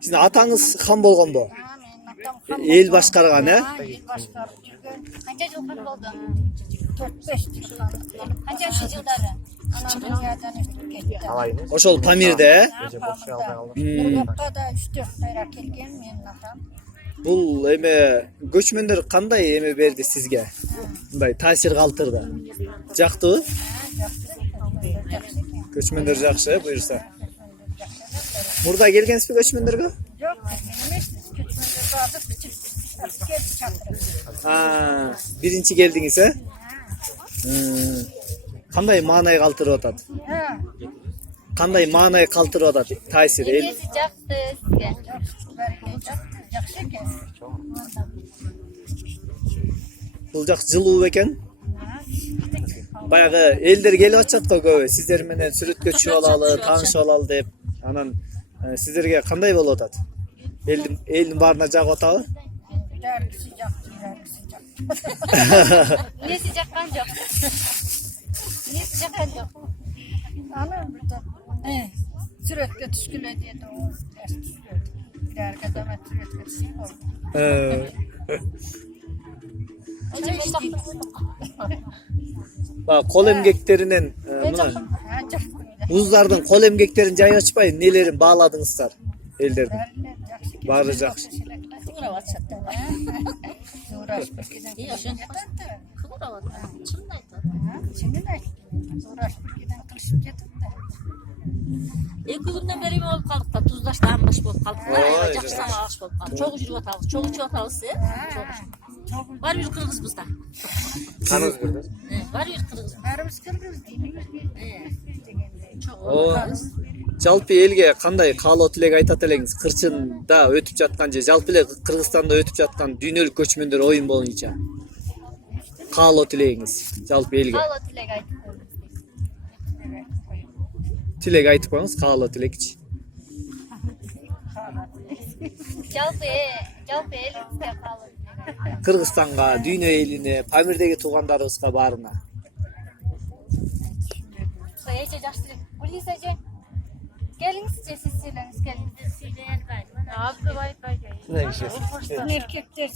Sizin atanız han bolgon bu. El başkargan he? El başkarıp жүрген. Qancha yil qan bo'ldi? 4-5 yıl kaldı. Qancha yillari? Anam dünyadan ötüp ketdi. Alayınız. Oşol Pamir'de he? Gece boş şey almaya alır. Bir hafta da 3-4 ayra kelgen menin atam. Bul eme göçmenler kanday eme berdi sizge? Bunday tasir kaltırdı. Jaktı? Göçmenler jakşı buyursa. Burada gelgensizmi göçmenlerge? Yok, emeksiz küçümünde vardı, küçük geldi çatırı. Ha, birinci geldiniz he? Kanday maanayı kaltırıp atat? Ha, Kanday maanayı kaltırıp atat? Tasir el. Nesi jaktı sizge? Yaxşı ekan. Bulacak жылуу экен. Баягы элдер келип атышат го көбү. Сиздер менен сүрөткө түшүп алалы, таанышып алалы деп. Анан сиздерге кандай болуп атат? Элдин баарына жагып атабы? Birer sıcak, birer sıcak. Nesi jakkan жок? Nesi jakkan жок? Anam burada sürekli düşküle dedi o ders düşküle. Birer kazamet sürekli düşküle oldu. Bak kol emgeklerinin mına Ha, çok güzel. buzdardın kol emgeklerini jay açpay nelerin bağladыңыздар элдердin? Berler, yaxşı ki. Bari жақсы. Uğraş atçattı. Uğraş bir giden kılışıp yatırdı. Чынын айтат. Şimdi de uğraş bir giden kılışıp yatırdı. 2 günden beri olup kaldık da tuzdaşta ambaş bolup kaldık. Oy, Жақсы амалаш бolup kaldık. Çok жүрüp atabız, çok içip atabız. Var bir kırgız bizde. Kanız burada. Var bir kırgız. Barımız kırgız dinimiz bir. Çok О, жалпы элге кандай каалоо тилек айтат элеңиз? Кырчында өтүп жаткан же жалпы эле Кыргызстанда өтүп жаткан дүйнөлүк көчмөндөр оюн боюнча каалоо тилегиңиз жалпы элге? Qalo tilak aytib qo'ying. Тилек айтып коюңуз, каалоо тилекчи. Жалпы элingizге qalo tilak. Кыргызстанга, дүйнө элине, Памирдеги туугандарыбызга баарына. Эже жакшы. Гулиз эже. Келиңизчи, siz söylеңиz, келиңиz. Ne işiyorsun? Erkekler